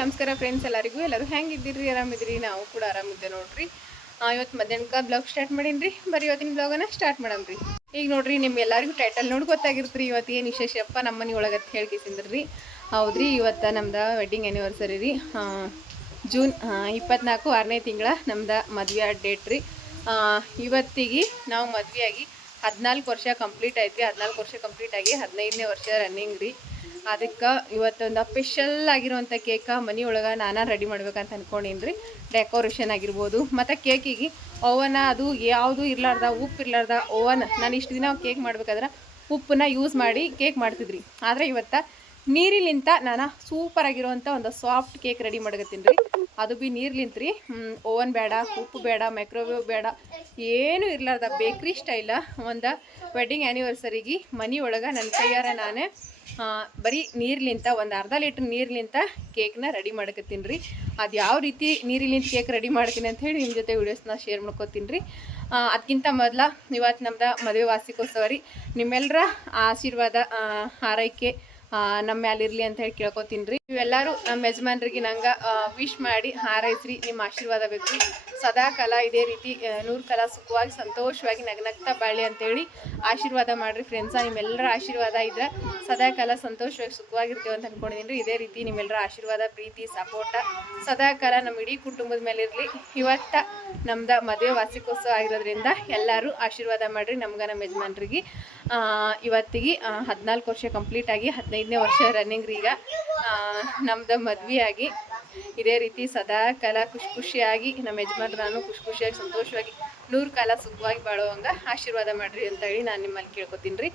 ನಮಸ್ಕಾರ ಫ್ರೆಂಡ್ಸ್ ಎಲ್ಲರೂ ಹೆಂಗಿದ್ದೀರಿ? ಆರಾಮಿದ್ದೀರಿ? ನಾವು ಕೂಡ ಆರಾಮಿದ್ದೆ ನೋಡ್ರಿ. ಇವತ್ತು ಮಧ್ಯಾಹ್ನಕ್ಕೆ ಬ್ಲಾಗ್ ಸ್ಟಾರ್ಟ್ ಮಾಡೀನಿ. ಬರೀ ಇವತ್ತಿನ ಬ್ಲಾಗನ್ನು ಸ್ಟಾರ್ಟ್ ಮಾಡಮ್ರಿ. ಈಗ ನೋಡ್ರಿ, ನಿಮ್ಗೆಲ್ಲರಿಗೂ ಟೈಟಲ್ ನೋಡಿ ಗೊತ್ತಾಗಿರ್ತೀರಿ ಇವತ್ತು ಏನು ವಿಶೇಷಪ್ಪ ನಮ್ಮ ಮನೆ ಒಳಗೆ ಅಂತ ಹೇಳ್ಕಿಸಿದ್ರಿ. ಹೌದ್ರಿ, ಇವತ್ತು ನಮ್ದು ವೆಡ್ಡಿಂಗ್ ಆ್ಯನಿವರ್ಸರಿ ರೀ. ಜೂನ್ 24 6ನೇ ತಿಂಗಳ ನಮ್ದು ಮದುವೆ ಡೇಟ್ ರೀ. ಇವತ್ತಿಗೆ ನಾವು ಮದುವೆಯಾಗಿ 14 ವರ್ಷ ಕಂಪ್ಲೀಟ್ ಆಯ್ತು ರೀ. 14 ವರ್ಷ ಕಂಪ್ಲೀಟ್ ಆಗಿ 15ನೇ ವರ್ಷ ರನ್ನಿಂಗ್ ರೀ. ಅದಕ್ಕೆ ಇವತ್ತೊಂದು ಸ್ಪೆಷಲ್ ಆಗಿರುವಂಥ ಕೇಕ ಮನೆಯೊಳಗೆ ನಾನು ರೆಡಿ ಮಾಡ್ಬೇಕಂತ ಅಂದ್ಕೊಂಡೀನಿ ರೀ. ಡೆಕೋರೇಷನ್ ಆಗಿರ್ಬೋದು, ಮತ್ತು ಕೇಕಿಗೆ ಓವನ್ ಅದು ಯಾವುದು ಇರಲಾರ್ದ, ಉಪ್ಪು ಇರಲಾರ್ದ ಓವನ್. ನಾನು ಇಷ್ಟು ದಿನ ಕೇಕ್ ಮಾಡ್ಬೇಕಾದ್ರೆ ಉಪ್ಪನ್ನ ಯೂಸ್ ಮಾಡಿ ಕೇಕ್ ಮಾಡ್ತಿದ್ರಿ. ಆದರೆ ಇವತ್ತು ನೀರಿಲಿಂತ ನಾನು ಸೂಪರ್ ಆಗಿರುವಂಥ ಒಂದು ಸಾಫ್ಟ್ ಕೇಕ್ ರೆಡಿ ಮಾಡಕತ್ತೀನಿ ರೀ. ಅದು ಭೀ ನೀರ್ಲಿಂತ ರೀ. ಓವನ್ ಬೇಡ, ಉಪ್ಪು ಬೇಡ, ಮೈಕ್ರೋವೇವ್ ಬೇಡ, ಏನೂ ಇರಲಾರ್ದ ಬೇಕ್ರಿ ಸ್ಟೈಲ ಒಂದು ವೆಡ್ಡಿಂಗ್ ಆ್ಯನಿವರ್ಸರಿಗೆ ಮನೆಯೊಳಗೆ ನನ್ನ ಕೈಯಾರ ನಾನು ಬರೀ ನೀರ್ಲಿಂತ ಒಂದು ಅರ್ಧ ಲೀಟ್ರ್ ನೀರ್ಲಿಂತ ಕೇಕ್ನ ರೆಡಿ ಮಾಡಕತ್ತೀನಿ ರೀ. ಅದು ಯಾವ ರೀತಿ ನೀರಿಲಿಂತ ಕೇಕ್ ರೆಡಿ ಮಾಡ್ತೀನಿ ಅಂತ ಹೇಳಿ ನಿಮ್ಮ ಜೊತೆ ವಿಡಿಯೋಸ್ನ ಶೇರ್ ಮಾಡ್ಕೊತೀನಿ ರೀ. ಅದಕ್ಕಿಂತ ಮೊದಲು ಇವತ್ತು ನಮ್ದು ಮದುವೆ ವಾರ್ಷಿಕೋತ್ಸವ ರೀ. ನಿಮ್ಮೆಲ್ಲರ ಆಶೀರ್ವಾದ ಹಾರೈಕೆ ನಮ್ಮ ಮ್ಯಾಲಿರಲಿ ಅಂತ ಹೇಳಿ ಕೇಳ್ಕೊತೀನಿ ರೀ. ನೀವೆಲ್ಲರೂ ನಮ್ಮ ಯಜಮಾನ್ರಿಗೆ ನಂಗೆ ವಿಶ್ ಮಾಡಿ ಹಾರೈಸ್ರಿ. ನಿಮ್ಮ ಆಶೀರ್ವಾದ ಬೇಕು ರೀ. ಸದಾ ಕಾಲ ಇದೇ ರೀತಿ 100 ಕಾಲ ಸುಖವಾಗಿ ಸಂತೋಷವಾಗಿ ನಗ್ನಗ್ತಾ ಬಾಳಿ ಅಂತೇಳಿ ಆಶೀರ್ವಾದ ಮಾಡಿರಿ ಫ್ರೆಂಡ್ಸ. ನಿಮ್ಮೆಲ್ಲರ ಆಶೀರ್ವಾದ ಇದ್ರೆ ಸದಾ ಕಾಲ ಸಂತೋಷವಾಗಿ ಸುಖವಾಗಿರ್ತೀವಿ ಅಂತ ಅಂದ್ಕೊಂಡಿದ್ದೀನಿ ರೀ. ಇದೇ ರೀತಿ ನಿಮ್ಮೆಲ್ಲರ ಆಶೀರ್ವಾದ, ಪ್ರೀತಿ, ಸಪೋರ್ಟ ಸದಾ ಕಾಲ ನಮ್ಮ ಇಡೀ ಕುಟುಂಬದ ಮೇಲೆ ಇರಲಿ. ಇವತ್ತು ನಮ್ದು ಮದುವೆ ವಾರ್ಷಿಕೋತ್ಸವ ಆಗಿರೋದ್ರಿಂದ ಎಲ್ಲರೂ ಆಶೀರ್ವಾದ ಮಾಡಿರಿ ನಮ್ಗೆ, ನಮ್ಮ ಯಜಮಾನ್ರಿಗೆ. ಇವತ್ತಿಗೆ 14 ವರ್ಷ ಕಂಪ್ಲೀಟ್ ಆಗಿ 15ನೇ ವರ್ಷ ರನ್ನಿಂಗ್ ರೀ. ಈಗ ನಮ್ದು ಮದುವೆಯಾಗಿ ಇದೇ ರೀತಿ ಸದಾ ಕಾಲ ಖುಷಿಯಾಗಿ ನಮ್ಮ ಯಜಮಾನ್ರು ನಾನು ಖುಷಿಯಾಗಿ ಸಂತೋಷವಾಗಿ 100 ಕಾಲ ಸುಖವಾಗಿ ಬಾಳುವಂಗೆ ಆಶೀರ್ವಾದ ಮಾಡಿರಿ ಅಂತ ಹೇಳಿ ನಾನು ನಿಮ್ಮಲ್ಲಿ ಕೇಳ್ಕೊತೀನಿ ರೀ.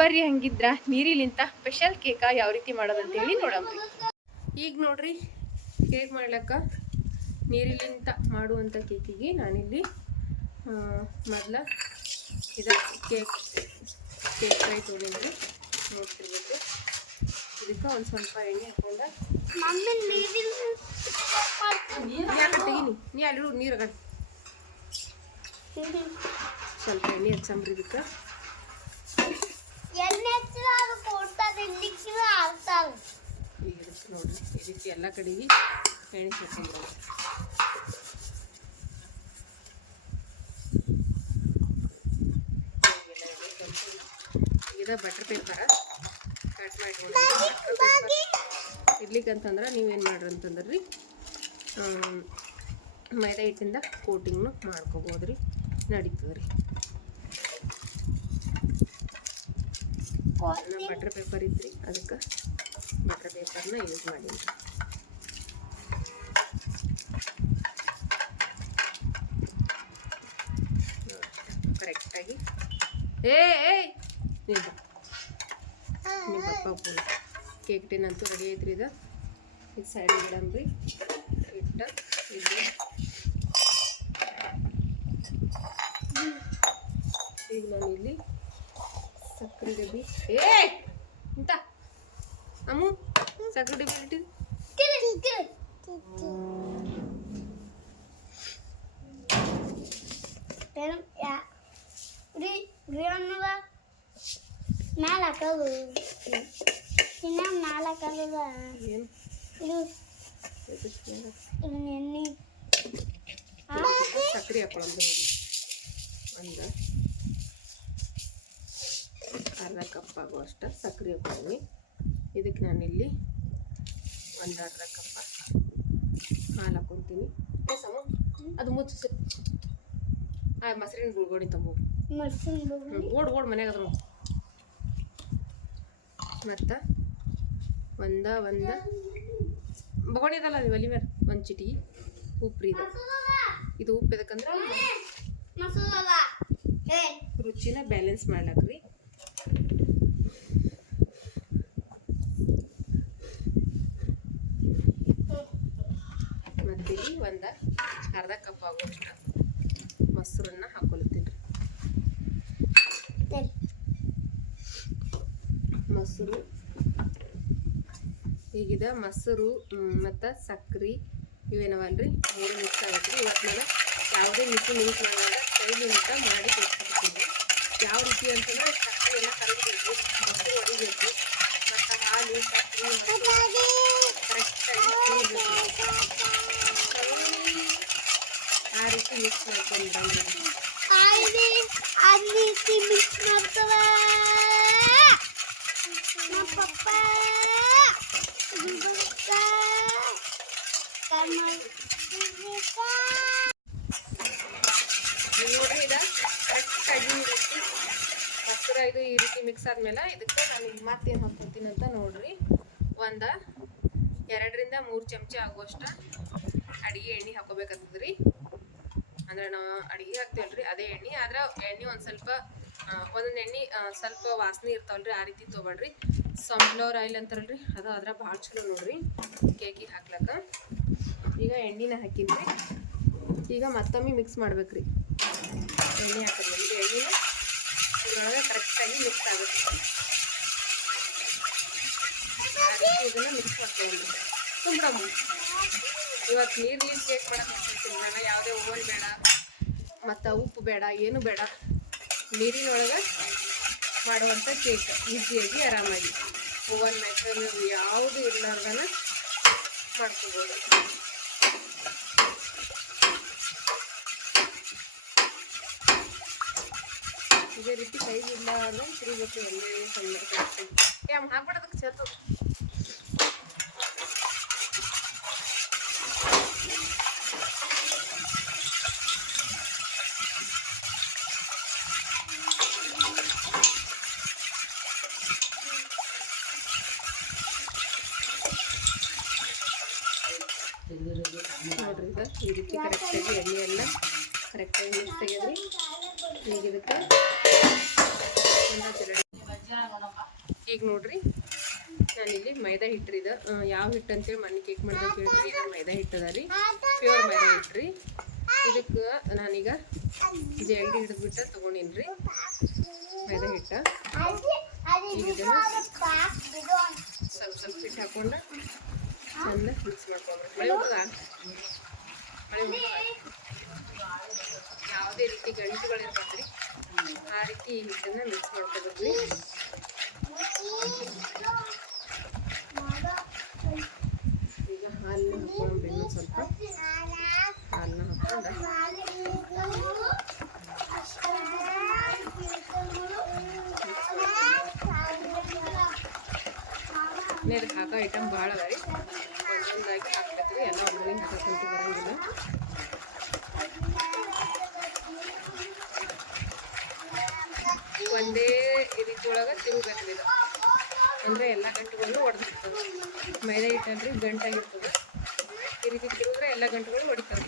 ಬರ್ರಿ, ಹಂಗಿದ್ರ ನೀರಿಲಿಂತ ಸ್ಪೆಷಲ್ ಕೇಕ ಯಾವ ರೀತಿ ಮಾಡೋದಂತೇಳಿ ನೋಡಮ್ರಿ. ಈಗ ನೋಡ್ರಿ, ಕೇಕ್ ಮಾಡ್ಲಿಕ್ಕೆ ನೀರಿಲಿಂತ ಮಾಡುವಂಥ ಕೇಕಿಗೆ ನಾನಿಲ್ಲಿ ಮೊದಲ ಇದು ಕೇಕ್ ಫ್ರೈ ತೊಗೊಂಡ್ರಿ ನೋಡ್ತಿರ್ಬೇಕು. ಇದಕ್ಕೆ ಒಂದು ಸ್ವಲ್ಪ ಎಣ್ಣೆ ಹಾಕೊಂಡ ನೀ ಅಲ್ಲಿ ನೀರು ಸ್ವಲ್ಪ ಎಣ್ಣೆ ಹಚ್ಚಂಬ್ರಿ. ಇದಕ್ಕೆ ಈಗ ನೋಡ್ರಿ, ಈ ರೀತಿ ಎಲ್ಲ ಕಡೆಗೆ ಎಣ್ಣೆ ಹಾಕೊಂಡ್ರಿ. ಇದು ಬಟರ್ ಪೇಪರ್ ಕಟ್ ಮಾಡಿ ಬಟರ್ ಪೇಪರ್ ಇಡ್ಲಿಕ್ಕಂತಂದ್ರೆ ನೀವೇನು ಮಾಡ್ರಿ ಅಂತಂದ್ರೆ ರೀ, ಮೈದಾ ಹಿಟ್ಟಿಂದ ಕೋಟಿಂಗ್ನು ಮಾಡ್ಕೋಬೋದು ರೀ, ನಡೀತದೆ ರೀ. ಬಟರ್ ಪೇಪರ್ ಇದ್ರಿ, ಅದಕ್ಕೆ ಬಟರ್ ಪೇಪರ್ನ ಯೂಸ್ ಮಾಡೀನಿ. ಕರೆಕ್ಟಾಗಿ ನಿಮ್ಮ ಪಪ್ಪ ಕೇಕ್ ಟಿನ್ ಅಂತೂ ರೆಡಿ ಐತ್ರಿ. ಇದು ಸೈಡಿಗೆ ಇಡಮ್ರಿ. ಇಟ್ಟ ಇದು ಈಗ ನಾನು ಇಲ್ಲಿ ಸಕ್ಕರೆ ಡಬ್ಬಿ ಇಂತ ಅಮ್ಮು ಸಕ್ಕರೆ ಡಬ್ಬಿ ಇಟ್ಟಿದ್ದು ಮ್ಯಾಲ ಹಾಕೋದು ಇನ್ನ ಮ್ಯಾಲ ಹಾಕೋದ ಏನು ಎಣ್ಣೆ ಸಕ್ಕರೆ ಹಾಕೊಳ್ಳೋದು. ಒಂದು ಅರ್ಧ ಕಪ್ ಆಗುವಷ್ಟು ಸಕ್ಕರೆ ಹಾಕೊಳ್ಳಿ. ಇದಕ್ಕೆ ನಾನಿಲ್ಲಿ ಒಂದು ಅರ್ಧ ಕಪ್ ಹಾಲು ಹಾಕೊತೀನಿ. ಅದು ಮುಚ್ಚಿ ಮೊಸರಿನ ಗುಳ್ಗೋಡಿ ತಂಬು ಓಡ್ ಮನ್ಯಾಗ ಅದ್ರ ಮತ್ತು ಒಂದು ಬಗೋಣಿ ಅದಲ್ಲ ಒಲಿ ಮೇಲೆ ಒಂದು ಚಿಟಿ ಉಪ್ಪು ರೀ. ಇದು ಉಪ್ಪು ಎದಕ್ಕಂದ್ರೆ ರುಚಿನ ಬ್ಯಾಲೆನ್ಸ್ ಮಾಡ್ಲಕ್ರಿ. ಮತ್ತು ಇಲ್ಲಿ ಒಂದು ಅರ್ಧ ಕಪ್ ಆಗುವಷ್ಟು ಮೊಸರನ್ನ ಹಾಕೊಳ್ತೀನಿ. ಮೊಸರು ಈಗಿದ ಮೊಸರು ಮತ್ತು ಸಕ್ಕರೆ ಇವೇನವಲ್ರಿ, ಮೂರು ಮಿಕ್ಸ್ ಆಗೈತೆ ರೀ. ಇವತ್ತು ನಾನು ಯಾವುದೇ ಮಿಕ್ಸ್ ಮಾಡಾಗ ಕೈಲಿಂತ ಮಾಡಿ ಕೊಡ್ತೀನಿ. ಯಾವ ರೀತಿ ಅಂತಂದ್ರೆ ಸಕ್ಕರೆ ಎಲ್ಲ ಕರಗಬೇಕು, ಮೊಸರು ಹೊಡಿಬೇಕು, ಮತ್ತು ಹಾಲು ಸಕ್ಕರೆ ಕರೆಕ್ಟಾಗಿ ರೀತಿ ಮಿಕ್ಸ್ ಮಾಡ್ಕೊಂಡ್ಬಿಡೋಣ. ಅಲ್ಲಿ ಮಿಕ್ಸ್ ಮಾಡ್ತವ ನಮ್ಮ ಪಪ್ಪ ನೋಡ್ರಿ ಇದು ಕರೆಕ್ಟಾಗಿ ಈ ರೀತಿ ಮೊಸರು ಇದು ಈ ರೀತಿ ಮಿಕ್ಸ್ ಆದ್ಮೇಲೆ ಇದಕ್ಕೆ ನಾನು ಮತ್ತೇನು ಹಾಕ್ಕೊತೀನಿ ಅಂತ ನೋಡ್ರಿ. 2-3 ಚಮಚ ಆಗುವಷ್ಟ ಅಡಿಗೆ ಎಣ್ಣೆ ಹಾಕೋಬೇಕಾಗ್ತದ್ರಿ. ಅಂದ್ರೆ ನಾವು ಅಡಿಗೆ ಹಾಕ್ತೇವಲ್ರಿ ಅದೇ ಎಣ್ಣೆ. ಆದ್ರೆ ಎಣ್ಣೆ ಒಂದೊಂದು ಎಣ್ಣೆ ಸ್ವಲ್ಪ ವಾಸನೆ ಇರ್ತಾವಲ್ರಿ, ಆ ರೀತಿ ತೊಗೊಳ್ರಿ. ಸನ್ಫ್ಲವರ್ ಆಯಿಲ್ ಅಂತಾರಲ್ರಿ ಅದು ಅದ್ರ ಭಾಳ ಚಲೋ ನೋಡ್ರಿ ಕೇಕಿಗೆ ಹಾಕ್ಲಕ್ಕ. ಈಗ ಎಣ್ಣೆನ ಹಾಕಿದ್ರಿ. ಈಗ ಮತ್ತೊಮ್ಮೆ ಮಿಕ್ಸ್ ಮಾಡ್ಬೇಕ್ರಿ. ಎಣ್ಣೆ ಹಾಕಿದ್ವಿ ಈಗ ಎಣ್ಣೆನ ಇದ್ರೊಳಗೆ ಕರೆಕ್ಟಾಗಿ ಮಿಕ್ಸ್ ಆಗುತ್ತೆ. ಆ ರೀತಿ ಇದನ್ನು ಮಿಕ್ಸ್ ಮಾಡ್ಕೊಂಡ್ರಿ ತುಂಬ್ರಮ್ಮ. ಇವತ್ತು ನೀರು ಕೇಕ್ ಮಾಡಕ್ಕೆ ಹಾಕ್ತೀನಿ ನಾನು. ಯಾವುದೇ ಓವನ್ ಬೇಡ ಮತ್ತು ಉಪ್ಪು ಬೇಡ, ಏನು ಬೇಡ. ನೀರಿನೊಳಗೆ ಮಾಡುವಂಥ ಕೇಕ್ ಈಸಿಯಾಗಿ ಆರಾಮಾಗಿ ಓವನ್ ಮೈಕ್ರೋವೇವ್ ಯಾವುದು ಇರ್ಲಾರ್ದನ ಮಾಡ್ಕೋಬೋದು. ಇದೇ ರೀತಿ ಕೈ ಇರ್ಲಾರ್ದ ತಿರುಗಬೇಕು ಎಲ್ಲೇ ಸಂದರ್ಭ. ಹಾಕ್ಬಿಡೋದಕ್ಕೆ ಚೇತು. ನೋಡ್ರಿ ಈ ರೀತಿ ಕರೆಕ್ಟಾಗಿ ಎಣ್ಣೆ ಎಲ್ಲ ಕರೆಕ್ಟಾಗಿ ಮಿಕ್ಸ್ ತೆಗೆದ್ರಿ. ಈಗ ಇದಕ್ಕೆ ಈಗ ನೋಡ್ರಿ ನಾನಿಲ್ಲಿ ಮೈದಾ ಹಿಟ್ರಿ. ಇದು ಯಾವ ಹಿಟ್ಟು ಅಂತೇಳಿ ಮನೆ ಕೇಕ್ ಮಾಡ್ಬೇಕು ಹೇಳ್ರಿ. ಇದು ಮೈದಾ ಹಿಟ್ಟು ಅದ ರೀ, ಪ್ಯೂರ್ ಮೈದಾ ಹಿಟ್ರಿ. ಇದಕ್ಕೆ ನಾನೀಗ ಜಲ್ದಿ ಹಿಡಿದ್ಬಿಟ್ಟು ತೊಗೊಂಡಿನ್ರಿ ಮೈದಾ ಹಿಟ್ಟ. ಈಗ ಇದನ್ನು ಸ್ವಲ್ಪ ಹಿಟ್ಟು ಹಾಕೊಂಡು ಚೆಂದ ಮಿಕ್ಸ್ ಮಾಡ್ಕೊಳ್ಬೇಕು. ಮಳೆ ಯಾವುದೇ ರೀತಿ ಗಂಟುಗಳಿರ್ಬೇಕ್ರಿ ಆ ರೀತಿ ಈ ಹಿಟ್ಟನ್ನು ಮಿಕ್ಸ್ ಮಾಡ್ಕೊಬೇಕ್ರಿ. ಈಗ ಹಾಲನ್ನ ಹಾಕೊಂಡ್ರಿ. ಇನ್ನೊಂದು ಸ್ವಲ್ಪ ಹಾಲನ್ನ ಹಾಕೊಂಡು ಇದಕ್ಕೆ ಹಾಕೋ ಐಟಮ್ ಭಾಳ ಅದ ರೀ. ಒಂದೊಂದಾಗಿ ಹಾಕ್ಬೇಕ್ರಿ. ಎಲ್ಲ ಒಮ್ಮೆ ಹಾಕೋಕ್ಕಂತ ಬರೋಂಗಿಲ್ಲ. ಒಂದೇ ರೀತಿ ಒಳಗೆ ತಿರುಗಬೇಕ್ರಿ. ಇದು ಅಂದರೆ ಎಲ್ಲ ಗಂಟುಗಳು ಒಡೆದಿರ್ತದೆ. ಮೈದಾ ಹಿಟ್ಟಲ್ರಿ ಗಂಟಾಗಿರ್ತದೆ. ಈ ರೀತಿ ತಿರುಗಿದ್ರೆ ಎಲ್ಲ ಗಂಟುಗಳು ಹೊಡಿತವೆ.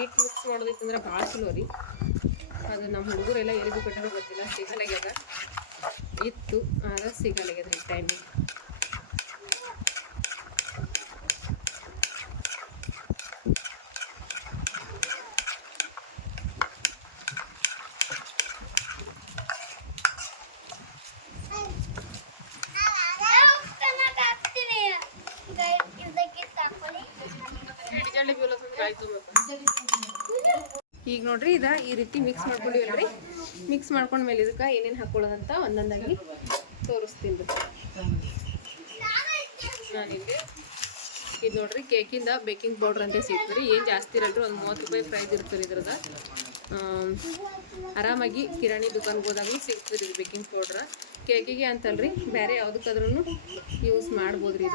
ಹಿಟ್ಟು ಮಿಕ್ಸ್ ಮಾಡೋದೈತಂದ್ರೆ ಭಾಳ ಚಲೋ ರೀ. ಅದು ನಮ್ಮ ಹುಡುಗರೆಲ್ಲ ಎಲ್ಲಿಗೂ ಕಟ್ಟೋದು ಗೊತ್ತಿಲ್ಲ, ಸಿಗಲಾಗ್ಯದ ಇತ್ತು ಆದ್ರೆ ಸಿಗಲಾಗ್ಯದ ಈ ಟೈಮಿಗೆ. ಈಗ ನೋಡ್ರಿ ಇದ ಈ ರೀತಿ ಮಿಕ್ಸ್ ಮಾಡ್ಕೊಂಡಿವಲ್ರಿ. ಮಿಕ್ಸ್ ಮಾಡ್ಕೊಂಡ್ಮೇಲೆ ಇದಕ್ಕೆ ಏನೇನು ಹಾಕೊಳ್ಳೋದಂತ ಒಂದೊಂದಾಗಿ ತೋರಿಸ್ತೀನಿ. ನಾನಿಲ್ಲಿ ಇದು ನೋಡ್ರಿ ಕೇಕಿಂದ ಬೇಕಿಂಗ್ ಪೌಡ್ರ್ ಅಂತ ಸಿಗ್ತದೆ. ಏನು ಜಾಸ್ತಿ ಇರಲ್ರಿ, ಒಂದು 30 ರೂಪಾಯಿ ಪ್ರೈಸ್ ಇರ್ತದೆ ಇದ್ರದ. ಆರಾಮಾಗಿ ಕಿರಾಣಿ ದುಕಾನ್ಗೆ ಹೋದಾಗಲೂ ಸಿಗ್ತದೆ ಇದು ಬೇಕಿಂಗ್ ಪೌಡ್ರ. ಕೇಕಿಗೆ ಅಂತಲ್ರಿ ಬೇರೆ ಯಾವುದಕ್ಕಾದ್ರೂ ಯೂಸ್ ಮಾಡ್ಬೋದ್ರಿ.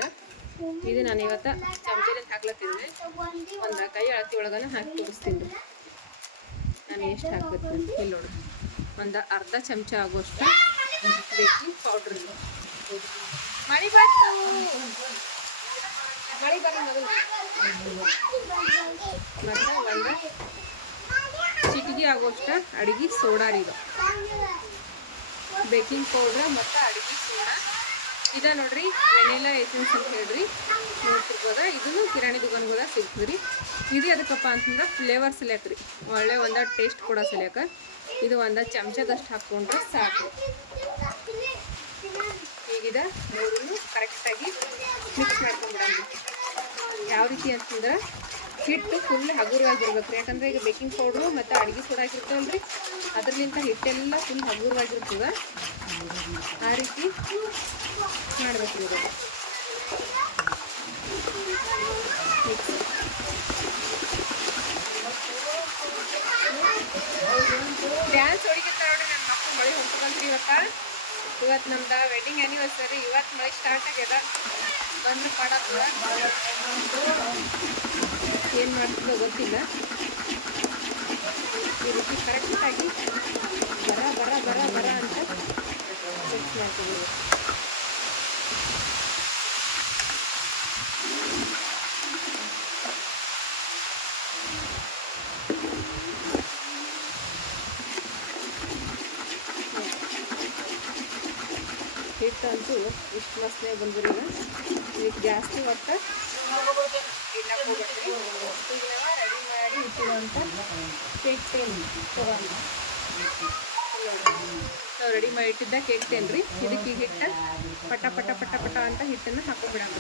ಇದು ನಾನು ಇವತ್ತು ಚಮಚದಲ್ಲಿ ಹಾಕ್ಲತ್ತಿದ್ದೆ. ಒಂದು ಕೈ ಅಳತಿ ಒಳಗನ ಹಾಕಿ ತೋರಿಸ್ತೀನಿ ರೀ ನಾನು ಎಷ್ಟು ಹಾಕ್ಬೇಕು. ಇಲ್ಲಿ ನೋಡ್ರಿ ಒಂದು ಅರ್ಧ ಚಮಚ ಆಗುವಷ್ಟು ಬೇಕಿಂಗ್ ಪೌಡ್ರ್. ಮಳೆ ಬಂತು, ಮಳೆ ಬರೋ ಮೊದಲು ಮತ್ತು ಒಂದು ಚಿಟಿಗೆ ಆಗುವಷ್ಟು ಅಡುಗೆ ಸೋಡಾ ರೀ. ಇದು ಬೇಕಿಂಗ್ ಪೌಡ್ರ್ ಮತ್ತು ಅಡುಗೆ ಸೋಡಾ. ಇದ ನೋಡ್ರಿ ವೆನಿಲಾ ಎಸೆನ್ಸ್ ಅಂತ ಹೇಳ್ರಿ, ನೋಡ್ತಿರ್ಬೋದ. ಇದನ್ನು ಕಿರಾಣಿ ದುಕಾನ್ಗೋದಾಗ ಸಿಗ್ತದೆ ರೀ. ಇದು ಅದಕ್ಕಪ್ಪ ಅಂತಂದ್ರೆ ಫ್ಲೇವರ್ ಸೆಲೆಕ್ ರೀ, ಒಳ್ಳೆ ಒಂದು ಟೇಸ್ಟ್ ಕೊಡೋ ಸೆಲೆಕ. ಇದು ಒಂದು ಚಮಚದಷ್ಟು ಹಾಕ್ಕೊಂಡ್ರೆ ಸಾಕು. ಈಗಿದ ಮೂರನ್ನು ಕರೆಕ್ಟಾಗಿ ಮಿಕ್ಸ್ ಮಾಡ್ಕೊಂಡ್ಬಿಡೋಣ. ಯಾವ ರೀತಿ ಅಂತಂದ್ರೆ ಹಿಟ್ಟು ಫುಲ್ ಹಗುರವಾಗಿರ್ಬೇಕು. ಯಾಕಂದ್ರೆ ಈಗ ಬೇಕಿಂಗ್ ಪೌಡ್ರು ಮತ್ತು ಅಡುಗೆ ಸೋಡಾ ಹಾಕಿರ್ತಾವಲ್ರಿ, ಅದರಲ್ಲಿಂದ ಹಿಟ್ಟೆಲ್ಲ ಫುಲ್ ಹಗುರವಾಗಿರ್ತದೆ. ಆ ರೀತಿ ಮಾಡಬೇಕು ಇವಾಗ. ಡ್ಯಾನ್ಸ್ ಹೊಡಿಗಿರ್ತಾರೆ ನೋಡಿ ನನ್ನ ಮಕ್ಕಳು. ಮಳೆ ಹೊಂಟ್ಕೊಂಡ್ರಿ ಇವತ್ತು ನಮ್ದು ವೆಡ್ಡಿಂಗ್ ಆ್ಯನಿವರ್ಸರಿ. ಇವತ್ತು ಮಳೆ ಸ್ಟಾರ್ಟ್ ಆಗ್ಯದ. ಬಂದ್ರೆ ಪಾಡತ್ತದ, ಏನು ಮಾಡ್ತಿದ್ದೋ ಗೊತ್ತಿಲ್ಲ. ಈ ರೀತಿ ಕರೆಕ್ಟಾಗಿ ಬರ ಬರ ಬರ ಬರ ಅಂತ ಫಿಕ್ಸ್ ಮಾಡ್ತಿದ್ದೀವಿ. ಹಿಟ್ಟಂತೂ ಇಷ್ಟು ಮಸ್ತ್ ಬಂದ್ರಿ. ಈಗ ಜಾಸ್ತಿ ಹೊತ್ತು ಇಡಕ್ಕೆ ಹೋಗ್ಬೇಡ್ರಿ. ಈಗ ನಾವು ರೆಡಿ ಮಾಡಿ ಇಟ್ಟಿರುವಂಥ ಕೇಕ್ ಟೇನ್ ತೊಗೊಂಡು ನಾವು ರೆಡಿ ಮಾಡಿ ಇಟ್ಟಿದ್ದ ಕೇಕ್ ಟೇನ್ ರೀ. ಇದಕ್ಕೆ ಈಗ ಹಿಟ್ಟು ಪಟ ಪಟ ಪಟ ಪಟ ಅಂತ ಹಿಟ್ಟನ್ನು ಹಾಕೊಂಡ್ಬಿಡೋಣ.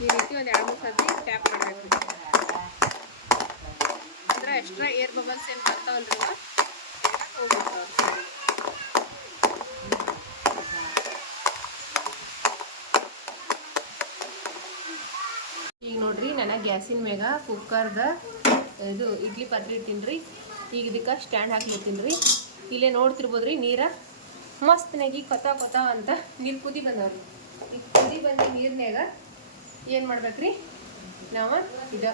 ಈ ರೀತಿ ಒಂದು 2-3 ಸತಿ ಟ್ಯಾಪ್ ಮಾಡಬೇಕು. ಅಂದ್ರೆ ಎಕ್ಸ್ಟ್ರಾ ಏರ್ ಬಬಲ್ಸ್ ಏನು ಬರ್ತಾವಲ್ರಿ ಹೋಗ್ಬಿಡ್ತಾವ. ಈಗ ನೋಡ್ರಿ, ನಾನು ಗ್ಯಾಸಿನ ಮ್ಯಾಗ ಕುಕ್ಕರ್ದ ಇದು ಇಡ್ಲಿ ಪಾತ್ರೆ ಇಟ್ಟಿನ್ರಿ. ಈಗ ಇದಕ್ಕೆ ಸ್ಟ್ಯಾಂಡ್ ಹಾಕ್ಲಿತ್ತೀನಿ ರೀ. ಇಲ್ಲೇ ನೋಡ್ತಿರ್ಬೋದ್ರಿ, ನೀರ ಮಸ್ತ್ನಾಗಿ ಕೊತ ಕೊತ ಅಂತ ನೀರು ಕುದಿ ಬಂದವ್ರಿ. ಈಗ ಕುದಿ ಬಂದ ನೀರಿನಾಗ ಏನು ಮಾಡ್ಬೇಕ್ರಿ, ನಾವು ಇದು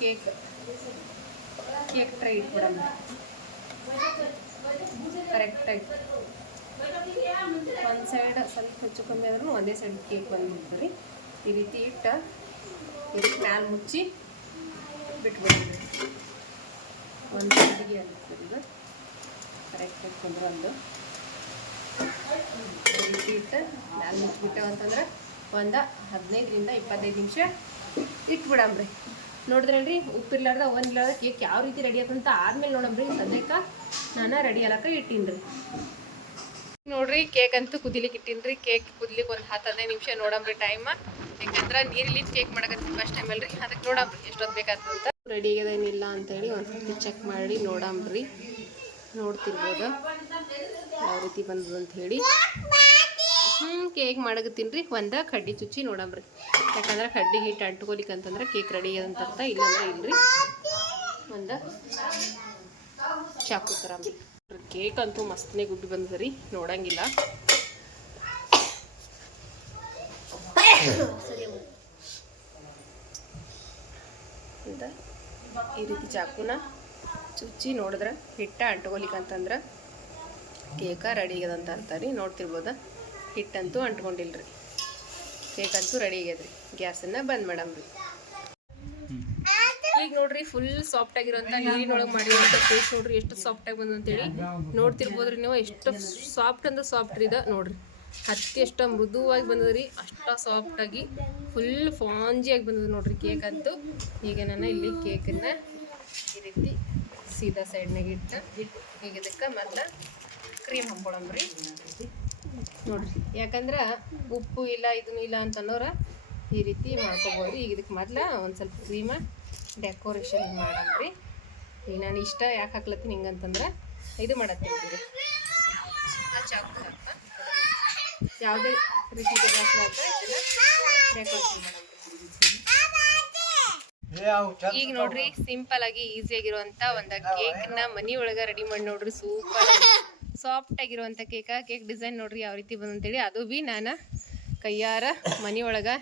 ಕೇಕ್ ಟ್ರೈ ಇಟ್ಬಿಡೋಣ ಕರೆಕ್ಟಾಗಿ. ಒಂದು ಸೈಡ್ ಸ್ವಲ್ಪ ಹೆಚ್ಚು ಕಮ್ಮಿ ಆದ್ರೂ ಒಂದೇ ಸೈಡ್ ಕೇಕ್ ಬಂದ್ಬಿಡ್ತು ರೀ. ಈ ರೀತಿ ಇಟ್ಟು ಇದಕ್ಕೆ ಮ್ಯಾಲೆ ಮುಚ್ಚಿ ಬಿಟ್ಬಿಡೋಣ. ಒಂದು ಸೈಡಿಗೆ ಆಗುತ್ತೆ ಇದು ಕರೆಕ್ಟಾಗಿ ಕುಂದ್ರೊಂದು. ಈ ರೀತಿ ಇಟ್ಟು ಮ್ಯಾಲೆ ಮುಚ್ಚಿಬಿಟ್ಟೆವು ಅಂತಂದ್ರೆ ಒಂದು 15ರಿಂದ 25 ನಿಮಿಷ ಇಟ್ಬಿಡಮ್ರಿ. ನೋಡಿದ್ರಲ್ರಿ, ಉಪ್ಪಿರ್ಲಾರ್ದ ಒಂದಿಲ್ಲಾರ್ದ ಕೇಕ್ ಯಾವ ರೀತಿ ರೆಡಿ ಆಯ್ತಂತ ಆದ್ಮೇಲೆ ನೋಡಮ್ರಿ. ಸದ್ಯಕ್ಕೆ ನಾನು ರೆಡಿ ಆಲಕ್ಕ ಇಟ್ಟೀನಿ. ನೋಡ್ರಿ, ಕೇಕ್ ಅಂತೂ ಕುದಿಲಿಕ್ಕೆ ಇಟ್ಟೀನಿ. ಕೇಕ್ ಕುದಿಲಿಕ್ಕೆ ಒಂದು 10-15 ನಿಮಿಷ ನೋಡಮ್ರಿ ಟೈಮ್. ಯಾಕಂದ್ರೆ ನೀರಲ್ಲಿ ಕೇಕ್ ಮಾಡಕತ್ತೀನಿ ಫಸ್ಟ್ ಟೈಮ್ ಅಲ್ರಿ, ಅದಕ್ಕೆ ನೋಡಮ್ರಿ ಎಷ್ಟೊತ್ತು ಬೇಕಾಗ್ತದಂತ. ರೆಡಿ ಆಗ್ಯದೇನಿಲ್ಲ ಅಂತೇಳಿ ಒಂದು ಸರ್ತಿ ಚೆಕ್ ಮಾಡಿ ನೋಡಮ್ರಿ. ನೋಡ್ತಿರ್ಬೋದು ಯಾವ ರೀತಿ ಬಂದದು ಅಂತ ಹೇಳಿ. ಕೇಕ್ ಮಾಡಕತ್ತೀನಿ ರೀ. ಒಂದು ಕಡ್ಡಿ ಚುಚ್ಚಿ ನೋಡಮ್ರಿ. ಯಾಕಂದ್ರೆ ಕಡ್ಡಿ ಹಿಟ್ಟು ಅಂಟ್ಕೊಲಿಕ್ಕೆ ಅಂತಂದ್ರೆ ಕೇಕ್ ರೆಡಿ ಅಂತ ಅರ್ಥ, ಇಲ್ಲಾಂದ್ರೆ ಇಲ್ರಿ. ಒಂದು ಚಾಕು ತರಂಬ್ರಿ. ಕೇಕ್ ಅಂತೂ ಮಸ್ತನೇ ಗುಡ್ಡಿ ಬಂದದ ರೀ, ನೋಡಂಗಿಲ್ಲ. ಈ ರೀತಿ ಚಾಕುನ ಚುಚ್ಚಿ ನೋಡಿದ್ರೆ ಹಿಟ್ಟ ಅಂಟ್ಕೊಲಿಕ್ಕೆ ಅಂತಂದ್ರೆ ಕೇಕ ರೆಡಿ ಆಗ್ಯದಂತ ಅರ್ಥ ರೀ. ನೋಡ್ತಿರ್ಬೋದ, ಹಿಟ್ಟಂತೂ ಅಂಟ್ಕೊಂಡಿಲ್ರಿ. ಕೇಕ್ ಅಂತೂ ರೆಡಿ ಆಗ್ಯದ್ರಿ. ಗ್ಯಾಸನ್ನು ಬಂದ್ ಮಾಡಮ್ರಿ. ಈಗ ನೋಡ್ರಿ, ಫುಲ್ ಸಾಫ್ಟ್ ಆಗಿರೋಂಥ ನೀರಿನೊಳಗೆ ಮಾಡಿರೋಂಥ ಕೇಕ್ ನೋಡ್ರಿ ಎಷ್ಟು ಸಾಫ್ಟಾಗಿ ಬಂದು ಅಂತೇಳಿ. ನೋಡ್ತಿರ್ಬೋದ್ರಿ ನೀವು, ಎಷ್ಟು ಸಾಫ್ಟ್ ಅಂದ್ರೆ ಸಾಫ್ಟ್ ರೀ. ನೋಡ್ರಿ, ಹತ್ತಿ ಎಷ್ಟು ಮೃದುವಾಗಿ ಬಂದದ್ರಿ, ಅಷ್ಟು ಸಾಫ್ಟಾಗಿ ಫುಲ್ ಫಾಂಜಿಯಾಗಿ ಬಂದದ ನೋಡ್ರಿ ಕೇಕ್ ಅಂತೂ. ಈಗ ನಾನು ಇಲ್ಲಿ ಕೇಕನ್ನು ಈ ರೀತಿ ಸೀದಾ ಸೈಡ್ನಾಗ ಇಟ್ಟು ಈಗ ಇದಕ್ಕೆ ಮೊದಲು ಕ್ರೀಮ್ ಹಾಕ್ಕೊಳಮ್ರಿ. ನೋಡ್ರಿ, ಯಾಕಂದ್ರೆ ಉಪ್ಪು ಇಲ್ಲ ಇದನ್ನು ಇಲ್ಲ ಅಂತನ್ನೋರ ಈ ರೀತಿ ಮಾಡ್ಕೊಬೋದು. ಈಗ ಇದಕ್ಕೆ ಮೊದಲು ಒಂದು ಸ್ವಲ್ಪ ಕ್ರೀಮ ಡೆಕೋರೇಷನ್ ಮಾಡಮ್ರಿ. ಈಗ ನಾನು ಇಷ್ಟ ಯಾಕೆ ಹಾಕ್ಲತ್ತೀನಿ ಹಿಂಗಂತಂದ್ರೆ ಇದು ಮಾಡತ್ತೀನಿ ರೀ, ಆ ಚಾಕು ಹಾಕ ಯಾವುದೇ ರೀತಿ ಡೆಕೋರೇಷನ್ ಮಾಡಮ್ರಿ. ಈಗ ನೋಡ್ರಿ, ಸಿಂಪಲ್ ಆಗಿ ಈಸಿಯಾಗಿರುವಂಥ ಒಂದು ಕೇಕ್ನ ಮನಿ ಒಳಗೆ ರೆಡಿ ಮಾಡಿ ನೋಡ್ರಿ. ಸೂಪರ್ ಸಾಫ್ಟ್ ಆಗಿರುವಂಥ ಕೇಕ್ ಡಿಸೈನ್ ನೋಡ್ರಿ ಯಾವ ರೀತಿ ಬಂದಂತೇಳಿ. ಅದು ಭೀ ನಾನು ಕೈಯಾರ ಮನಿ ಒಳಗೆ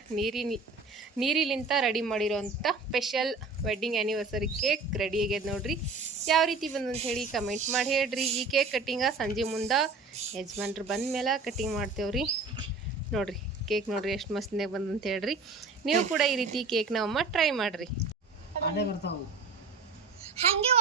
ನೀರಿಲಿಂತ ರೆಡಿ ಮಾಡಿರೋಂಥ special wedding anniversary cake ready ಆಗ್ಯದ ನೋಡ್ರಿ. ಯಾವ ರೀತಿ ಬಂದಂತ ಹೇಳಿ ಕಮೆಂಟ್ ಮಾಡಿ ಹೇಳ್ರಿ. ಈ ಕೇಕ್ ಕಟ್ಟಿಂಗ ಸಂಜೆ ಮುಂದೆ ಯಜಮಾನ್ರು ಬಂದ ಮೇಲೆ ಕಟ್ಟಿಂಗ್ ಮಾಡ್ತೇವ್ರಿ. ನೋಡ್ರಿ ಕೇಕ್ ನೋಡ್ರಿ ಎಷ್ಟು ಮಸ್ತ್ನಾಗ ಬಂದಂತ ಹೇಳ್ರಿ. ನೀವು ಕೂಡ ಈ ರೀತಿ ಕೇಕ್ನ ಒಮ್ಮ ಟ್ರೈ ಮಾಡ್ರಿ. ಹಂಗೆ